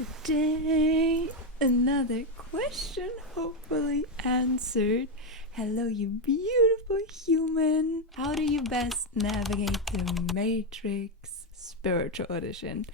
Today, another question hopefully answered. Hello, you beautiful human. How do you best navigate the Matrix Spiritual Edition?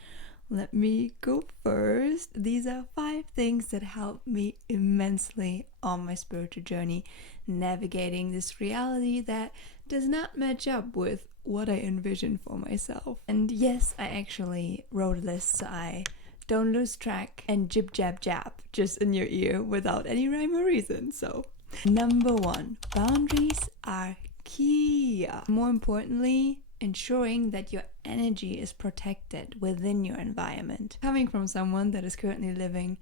Let me go first. These are 5 things that helped me immensely on my spiritual journey, navigating this reality that does not match up with what I envision for myself. And yes, I actually wrote a list so I don't lose track and jib jab jab just in your ear without any rhyme or reason. So, number 1, boundaries are key. More importantly, ensuring that your energy is protected within your environment. Coming from someone that is currently living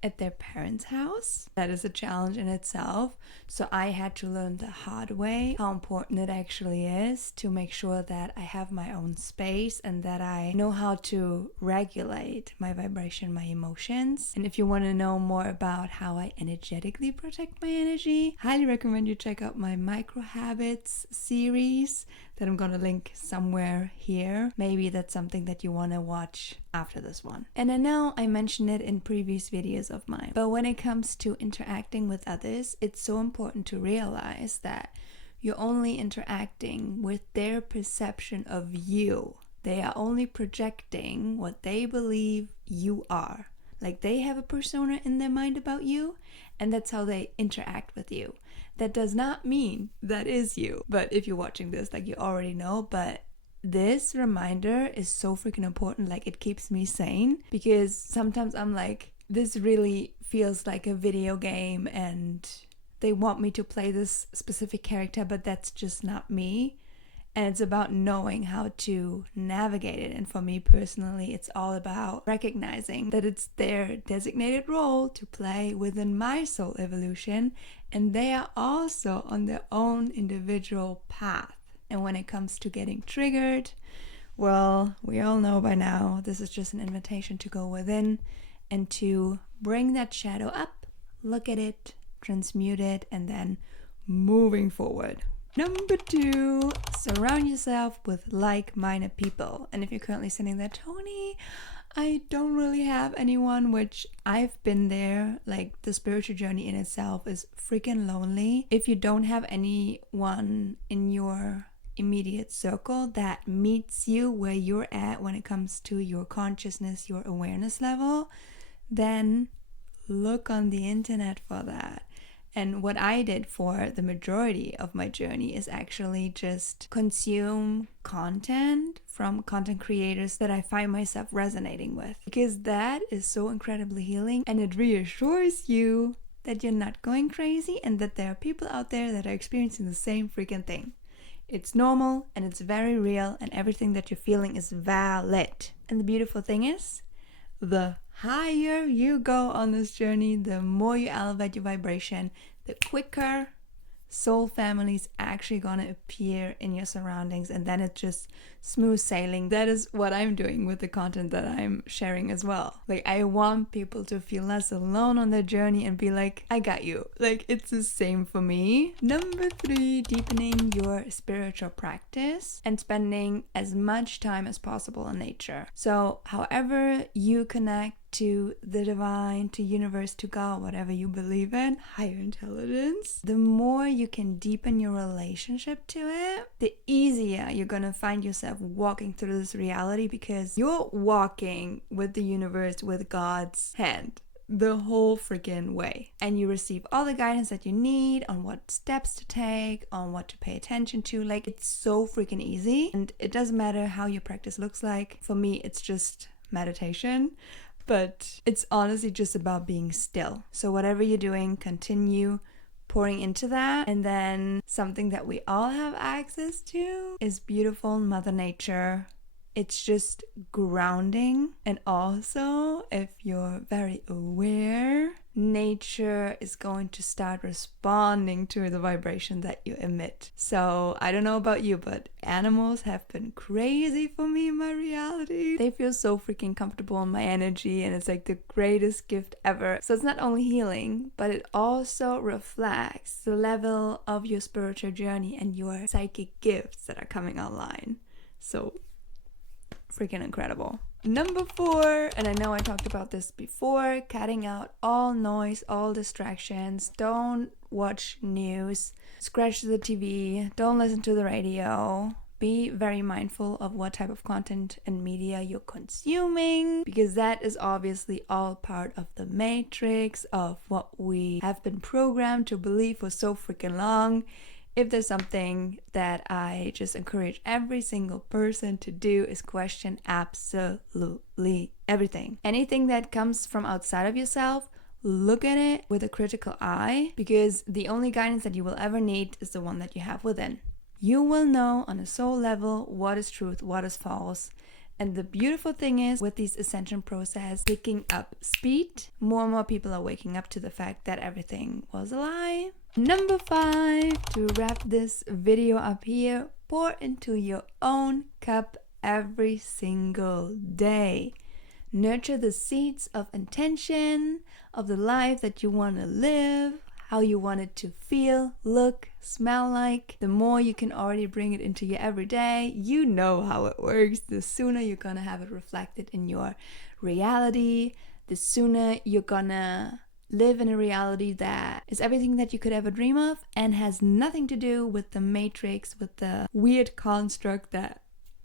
at their parents' house, that is a challenge in itself. So I had to learn the hard way how important it actually is to make sure that I have my own space and that I know how to regulate my vibration, my emotions. And if you want to know more about how I energetically protect my energy, highly recommend you check out my micro habits series that I'm gonna link somewhere here. Maybe that's something that you want to watch after this one. And I know I mentioned it in previous videos of mine, but when it comes to interacting with others, it's so important to realize that you're only interacting with their perception of you. They are only projecting what they believe you are. Like, they have a persona in their mind about you, and that's how they interact with you. That does not mean that is you. But if you're watching this, like, you already know, but this reminder is so freaking important. Like, it keeps me sane, because sometimes I'm like, this really feels like a video game and they want me to play this specific character, but that's just not me. And it's about knowing how to navigate it. And for me personally, it's all about recognizing that it's their designated role to play within my soul evolution, and they are also on their own individual path. And when it comes to getting triggered, well, we all know by now, this is just an invitation to go within and to bring that shadow up, look at it, transmute it, and then moving forward. Number 2, surround yourself with like-minded people. And if you're currently sitting there, Tony, I don't really have anyone, which I've been there. Like, the spiritual journey in itself is freaking lonely. If you don't have anyone in your immediate circle that meets you where you're at when it comes to your consciousness, your awareness level, then look on the internet for that. And what I did for the majority of my journey is actually just consume content from content creators that I find myself resonating with, because that is so incredibly healing, and it reassures you that you're not going crazy and that there are people out there that are experiencing the same freaking thing. It's normal and it's very real, and everything that you're feeling is valid. And the beautiful thing is, the higher you go on this journey, the more you elevate your vibration, the quicker soul families actually gonna appear in your surroundings, and then it's just smooth sailing. That is what I'm doing with the content that I'm sharing as well. Like, I want people to feel less alone on their journey and be like, I got you. Like, it's the same for me. Number 3, deepening your spiritual practice and spending as much time as possible in nature. So however you connect to the divine, to universe, to God, whatever you believe in, higher intelligence, the more you can deepen your relationship to it, the easier you're gonna find yourself walking through this reality, because you're walking with the universe, with God's hand the whole freaking way, and you receive all the guidance that you need on what steps to take, on what to pay attention to. Like, it's so freaking easy, and it doesn't matter how your practice looks like. For me, it's just meditation, but it's honestly just about being still. So whatever you're doing, continue pouring into that. And then something that we all have access to is beautiful Mother Nature. It's just grounding. And also, if you're very aware, nature is going to start responding to the vibration that you emit. So I don't know about you, but animals have been crazy for me in my reality. They feel so freaking comfortable in my energy, and it's like the greatest gift ever. So it's not only healing, but it also reflects the level of your spiritual journey and your psychic gifts that are coming online. So freaking incredible. Number 4, and I know I talked about this before, cutting out all noise, all distractions. Don't watch news, scratch the TV, don't listen to the radio. Be very mindful of what type of content and media you're consuming, because that is obviously all part of the matrix of what we have been programmed to believe for so freaking long. If there's something that I just encourage every single person to do is question absolutely everything. Anything that comes from outside of yourself, look at it with a critical eye, because the only guidance that you will ever need is the one that you have within. You will know on a soul level what is truth, what is false. And the beautiful thing is, with this ascension process picking up speed, more and more people are waking up to the fact that everything was a lie. Number 5, to wrap this video up here, pour into your own cup every single day. Nurture the seeds of intention, of the life that you want to live, how you want it to feel, look, smell like. The more you can already bring it into your everyday, you know how it works. The sooner you're gonna have it reflected in your reality, the sooner you're gonna live in a reality that is everything that you could ever dream of and has nothing to do with the matrix, with the weird construct that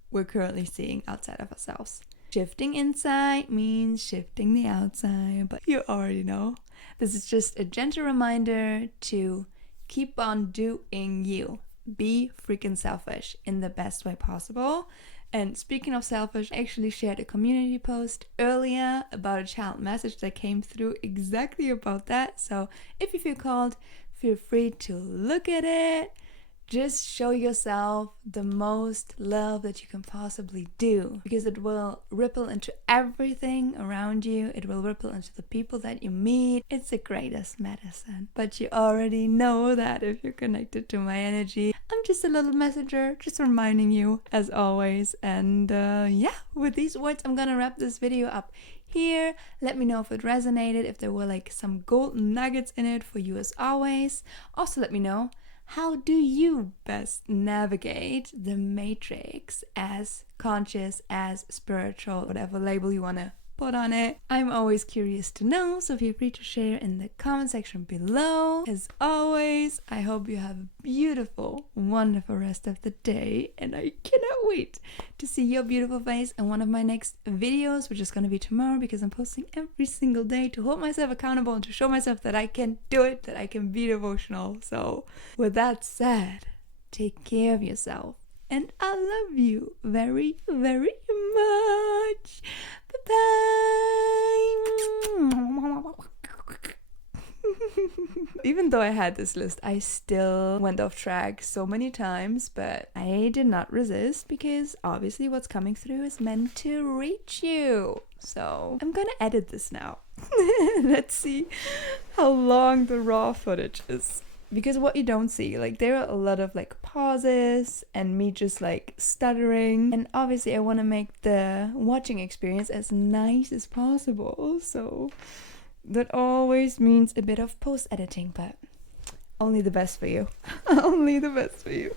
we're currently seeing outside of ourselves. Shifting inside means shifting the outside, but you already know. This is just a gentle reminder to keep on doing you. Be freaking selfish in the best way possible. And speaking of selfish, I actually shared a community post earlier about a child message that came through exactly about that. So if you feel called, feel free to look at it. Just show yourself the most love that you can possibly do, because it will ripple into everything around you. It will ripple into the people that you meet. It's the greatest medicine. But you already know that if you're connected to my energy. I'm just a little messenger, just reminding you as always. And with these words, I'm gonna wrap this video up here. Let me know if it resonated, if there were like some golden nuggets in it for you as always. Also let me know, how do you best navigate the matrix, as conscious, as spiritual, whatever label you want to put on it? I'm always curious to know, so feel free to share in the comment section below. As always, I hope you have a beautiful, wonderful rest of the day, and I cannot wait to see your beautiful face in one of my next videos, which is going to be tomorrow, because I'm posting every single day to hold myself accountable and to show myself that I can do it, that I can be devotional. So with that said, take care of yourself, and I love you very, very much. Bye-bye. Even though I had this list, I still went off track so many times, but I did not resist, because obviously what's coming through is meant to reach you. So I'm gonna edit this now. Let's see how long the raw footage is. Because what you don't see, like, there are a lot of like pauses and me just like stuttering, and obviously I want to make the watching experience as nice as possible, so that always means a bit of post editing, but only the best for you. Only the best for you.